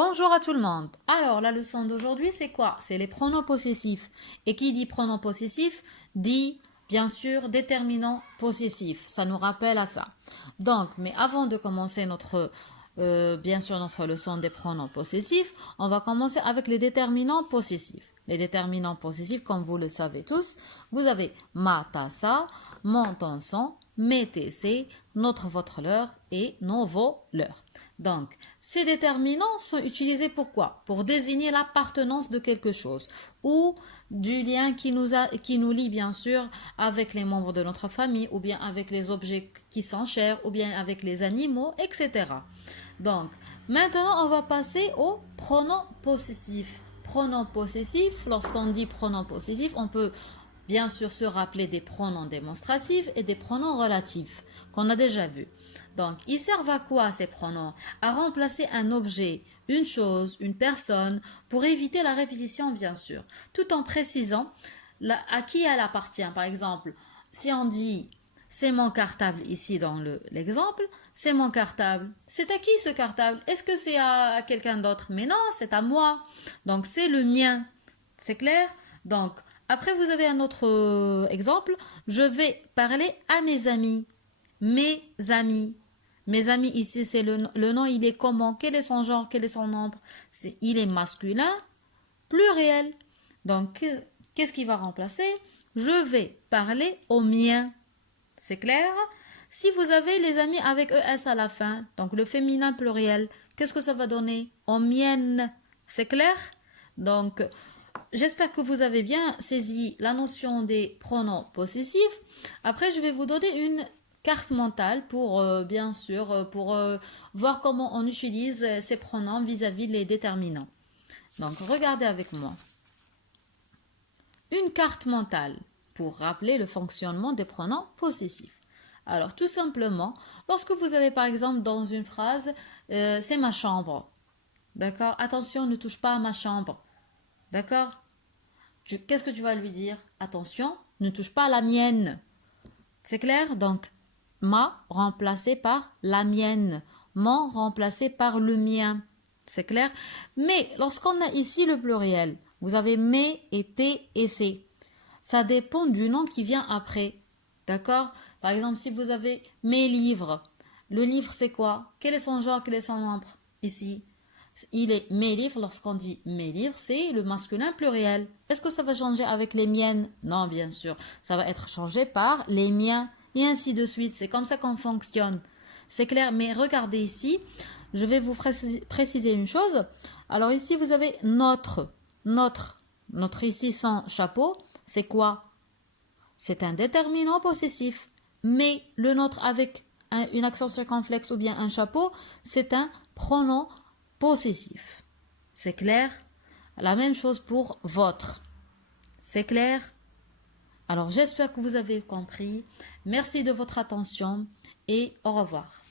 Bonjour à tout le monde. Alors, la leçon d'aujourd'hui, c'est quoi? C'est les pronoms possessifs. Et qui dit pronom possessif dit, bien sûr, déterminant possessif. Ça nous rappelle à ça. Donc, mais avant de commencer bien sûr, notre leçon des pronoms possessifs, on va commencer avec les déterminants possessifs. Les déterminants possessifs, comme vous le savez tous, vous avez ma, ta, sa, mon, ton, son, mes, tes, ses, notre, votre, leur et nos, vos, leurs. Donc, ces déterminants sont utilisés pour quoi? Pour désigner l'appartenance de quelque chose ou du lien qui nous lie bien sûr avec les membres de notre famille ou bien avec les objets qui sont chers ou bien avec les animaux, etc. Donc, maintenant, on va passer aux pronoms possessifs. Pronoms possessifs, lorsqu'on dit pronoms possessifs, on peut bien sûr se rappeler des pronoms démonstratifs et des pronoms relatifs qu'on a déjà vus. Donc, ils servent à quoi ces pronoms? À remplacer un objet, une chose, une personne, pour éviter la répétition bien sûr, tout en précisant à qui elle appartient. Par exemple, si on dit c'est mon cartable ici dans l'exemple, c'est mon cartable. C'est à qui ce cartable? Est-ce que c'est à quelqu'un d'autre? Mais non, c'est à moi. Donc c'est le mien. C'est clair? Donc après vous avez un autre exemple. Je vais parler à mes amis. Mes amis. Mes amis ici, c'est le nom, il est comment? Quel est son genre? Quel est son nombre? Il est masculin, pluriel. Donc qu'est-ce qui va remplacer? Je vais parler aux miens. C'est clair? Si vous avez les amis avec ES à la fin, donc le féminin pluriel, qu'est-ce que ça va donner? Aux miennes. C'est clair? Donc, j'espère que vous avez bien saisi la notion des pronoms possessifs. Après, je vais vous donner une carte mentale pour, bien sûr, pour voir comment on utilise ces pronoms vis-à-vis les déterminants. Donc, regardez avec moi. Une carte mentale pour rappeler le fonctionnement des pronoms possessifs. Alors, tout simplement, lorsque vous avez par exemple dans une phrase, c'est ma chambre. D'accord? Attention, ne touche pas à ma chambre. D'accord? Qu'est-ce que tu vas lui dire? Attention, ne touche pas à la mienne. C'est clair? Donc, ma remplacé par la mienne. Mon remplacé par le mien. C'est clair? Mais lorsqu'on a ici le pluriel, vous avez mes et tes et ses. Ça dépend du nom qui vient après. D'accord? Par exemple, si vous avez mes livres, le livre c'est quoi? Quel est son genre? Quel est son nombre? Ici, il est mes livres. Lorsqu'on dit mes livres, c'est le masculin pluriel. Est-ce que ça va changer avec les miennes? Non, bien sûr. Ça va être changé par les miens et ainsi de suite. C'est comme ça qu'on fonctionne. C'est clair, mais regardez ici, je vais vous préciser une chose. Alors ici, vous avez notre ici sans chapeau, c'est quoi? C'est un déterminant possessif. Mais le nôtre avec une accent circonflexe ou bien un chapeau, c'est un pronom possessif. C'est clair? La même chose pour votre. C'est clair? Alors j'espère que vous avez compris. Merci de votre attention et au revoir.